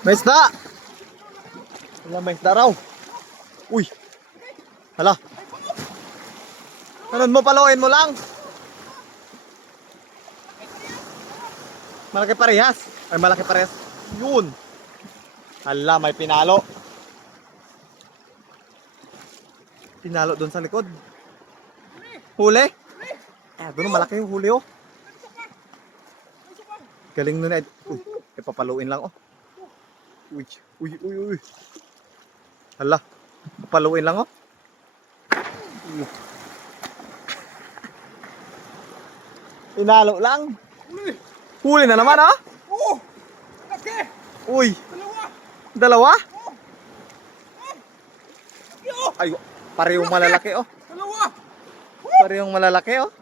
May isda! Wala, may isda raw. Uy! Hala! Anong mo, paluin mo lang? Malaki parehas. Ay, malaki parehas. Yun! Hala, may pinalo. Pinalo doon sa likod. Huli? Doon malaki yung huli oh. Galing nun Ed. Uy, ipapaluin lang oh. Uy, uy, uy, uy. Hala, papaluin lang oh. Pinalo lang. Huli na naman ah. Oo! Laki! Uy, Dalawa! dalawa? Yo! Ay, parehong malalaki oh. Dalawa! Parehong malalaki oh.